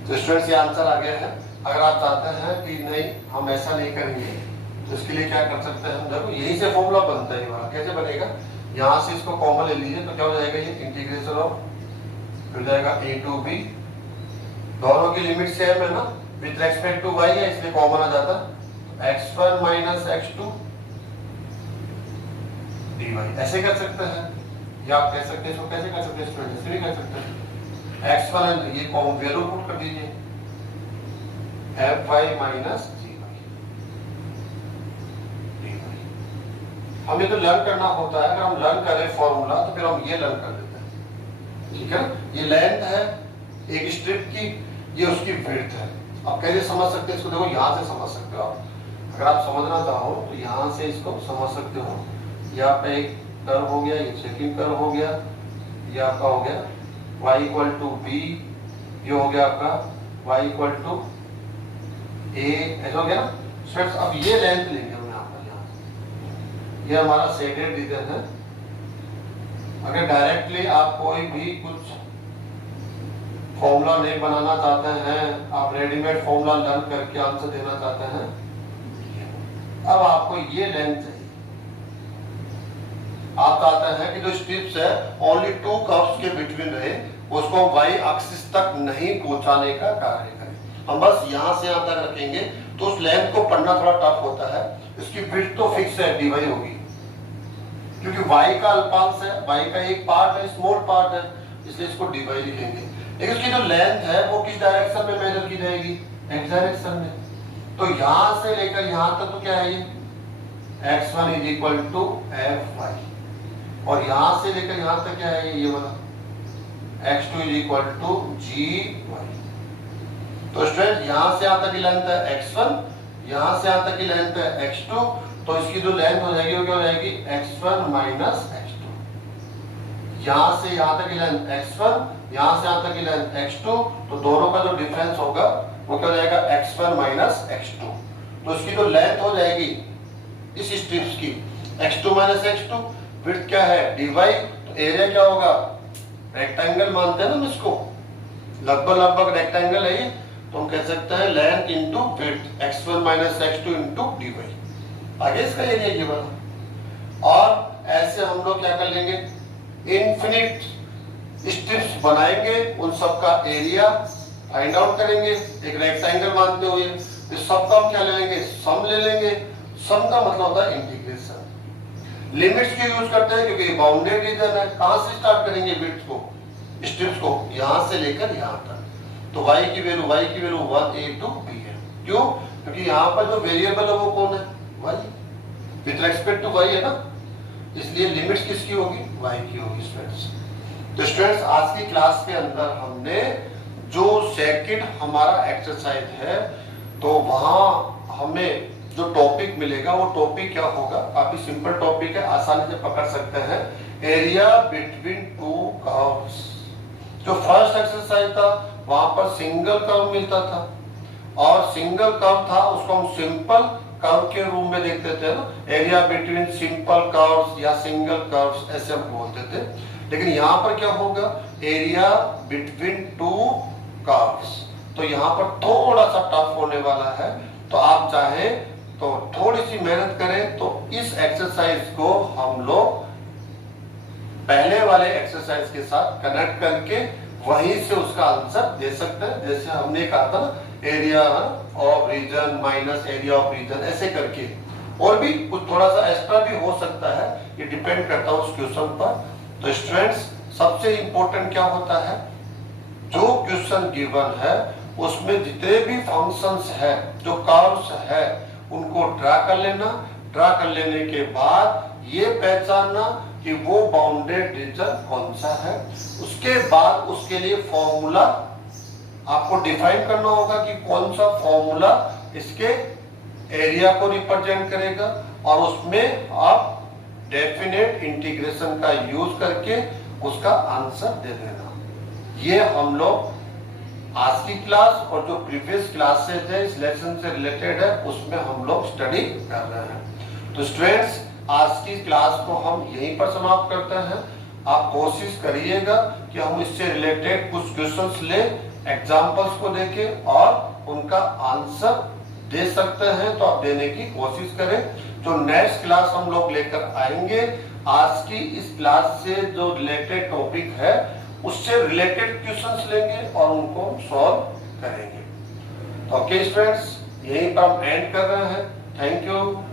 तो स्टूडेंट्स ये आंसर आ गया है। अगर आप चाहते हैं कि नहीं हम ऐसा नहीं करेंगे, तो इसके लिए क्या कर सकते हैं, देखो यही से फॉर्मूला बनता है। वाला कैसे बनेगा, यहाँ से इसको कॉमन ले लीजिए, तो क्या हो जाएगा, ये इंटीग्रेशन ऑफ हो जाएगा a टू b, दोनों की लिमिट सेम है ना, विद रेस्पेक्ट टू y है, इसलिए कॉमन आ जाता x1 माइनस x2 dy। ऐसे कर सकते हैं, या आप कह सकते हैं, इसको कैसे कर सकते हैं स्टूडेंट, ऐसे भी कर सकते हैं। x1 ये कॉमन वैल्यू पुट कर दीजिए, fy माइनस gy। हमें तो लर्न करना होता है, अगर हम लर्न करें फॉर्मूला तो फिर हम ये लर्न कर देते हैं। ठीक है, ये लेंथ है एक स्ट्रिप की, ये उसकी विड्थ है। आप कैसे समझ सकते हैं इसको, देखो यहाँ से समझ सकते हो आप, अगर आप समझना चाहो तो यहाँ से इसको समझ सकते हो। यहाँ पे एक कर्व हो गया, ये सेकंड कर्व हो गया, ये आपका हो गया y इक्वल टू b, ये हो गया आपका y इक्वल टू a, ऐसा हो गया ना स्टूडेंट्स। अब ये लेंथ लेंगे हम यहाँ पर, यहाँ ये हमारा शेडेड रीजन है। अगर डायरेक्टली आप कोई भी कुछ फॉर्मूला नहीं बनाना चाहते हैं, आप रेडीमेड फॉर्मूला लर्न करके आंसर देना चाहते हैं, अब आपको ये लेंथ चाहिए। आप चाहते हैं कि जो स्ट्रिप्स है ओनली 2 कर्व्स के बिटवीन रहे, उसको y एक्सिस तक नहीं पहुंचाने का कार्य करें। हम बस यहां से यहां तक रखेंगे, तो उस लेंथ को पढ़ना थोड़ा टफ होता है। इसकी विड्थ तो फिक्स है, dy होगी, क्योंकि y का अल्पांश है, y का एक पार्ट है, स्मॉल पार्ट है, इसलिए इसको dy लिखेंगे। लेकिन इसकी जो लेंथ है वो किस डायरेक्शन में मेजर की जाएगी, x डायरेक्शन में। तो यहां से लेकर यहां तक तो क्या है, ये x1 is equal to fy, और यहां से लेकर यहां तक क्या है, ये वाला x2 is equal to gy। तो स्टूडेंट यहां से यहां तक की लेंथ है x1, यहां से यहां तक की लेंथ है x2, तो इसकी जो लेंथ हो जाएगी वो क्या हो जाएगी, x1 माइनस x2। यहां से यहां तक की लेंथ x1, यहां से यहां तक की लेंथ x2, तो दोनों का जो डिफरेंस होगा वो क्या हो जाएगा, x1 माइनस x2। तो इसकी जो लेंथ हो जाएगी इस स्ट्रिप्स की x2 माइनस x2, विड्थ क्या है dy, तो एरिया क्या होगा, रेक्टेंगल मानते हैं ना इसको, लगभग रेक्टेंगल है ये, तो हम कह सकते हैं length into width, x1 minus x2 into dy। आगे इसका एरिया ये वाला। और ऐसे हम लोग क्या कर लेंगे, इनफिनिट स्ट्रिप्स बनाएंगे, उन सब का एरिया फाइंड आउट करेंगे एक रेक्टेंगल मानते हुए। इस सब का हम क्या ले लेंगे, सम ले लेंगे। सम का मतलब होता है इंटीग्रेशन। लिमिट्स की यूज करते हैं क्योंकि बाउंडेड रीजन है। कहां से स्टार्ट करेंगे विड्थ को, स्ट्रिप्स को, यहां से लेकर यहां तक। तो y की वैल्यू 1 a टू b है। क्यों, क्योंकि यहाँ पर जो वेरिएबल है वो कौन है, y, with respect to y है ना, इसलिए लिमिट्स किसकी होगी, y की होगी स्टूडेंट्स। तो स्टूडेंट्स आज की क्लास के अंदर हमने जो सेकंड हमारा एक्सरसाइज है, तो वहां हमें जो टॉपिक मिलेगा वो टॉपिक क्या होगा, काफी सिंपल टॉपिक है, आसानी से पकड़ सकते हैं। एरिया बिटवीन 2 कर्व्स, जो फर्स्ट एक्सरसाइज था वहां पर सिंगल कर्व मिलता था, और सिंगल कर्व था उसको हम सिंपल कर्व के रूप में देखते थे ना, एरिया बिटवीन सिंपल कर्व्स या सिंगल कर्व्स ऐसे हम बोलते थे। लेकिन यहाँ पर क्या होगा, एरिया बिटवीन टू कर्व्स, तो यहाँ पर थोड़ा सा टफ होने वाला है। तो आप चाहें तो थोड़ी सी मेहनत करें तो इस एक्सरसाइज को हम लोग पहले वाले एक्सरसाइज के साथ कनेक्ट करके वहीं से उसका आंसर दे सकते हैं। जैसे हमने कहा था ना, area of region minus area of region, ऐसे करके। और भी कुछ थोड़ा सा एक्स्ट्रा भी हो सकता है, ये डिपेंड करता है उस क्वेश्चन पर। तो स्टूडेंट्स, सबसे इंपॉर्टेंट क्या होता है, जो क्वेश्चन गिवन है उसमें जितने भी फंक्शंस है, जो कर्व्स है, उनको ड्रा कर लेना। ड्रा कर लेने के बाद ये पहचानना कि वो बाउंडेड रीजन कौन सा है। उसके बाद उसके लिए फॉर्मूला आपको डिफाइन करना होगा कि कौन सा फॉर्मूला इसके एरिया को रिप्रेजेंट करेगा, और उसमें आप डेफिनेट इंटीग्रेशन का यूज करके उसका आंसर दे देना। ये हम लोग आज की क्लास और जो प्रीवियस क्लासेस है इस लेसन से रिलेटेड है, उसमें हम लोग स्टडी कर रहे हैं। तो स्टूडेंट्स, आज की क्लास को हम यहीं पर समाप्त करते हैं। आप कोशिश करिएगा कि हम इससे रिलेटेड कुछ क्वेश्चंस ले, एग्जांपल्स को देखें और उनका आंसर दे सकते हैं तो आप देने की कोशिश करें। जो नेक्स्ट क्लास हम लोग लेकर आएंगे, आज की इस क्लास से जो रिलेटेड टॉपिक है उससे रिलेटेड क्वेश्चंस लेंगे और उनको सॉल्व करेंगे। ओके स्टूडेंट्स, यहीं पर हम एंड कर रहे हैं। Thank you.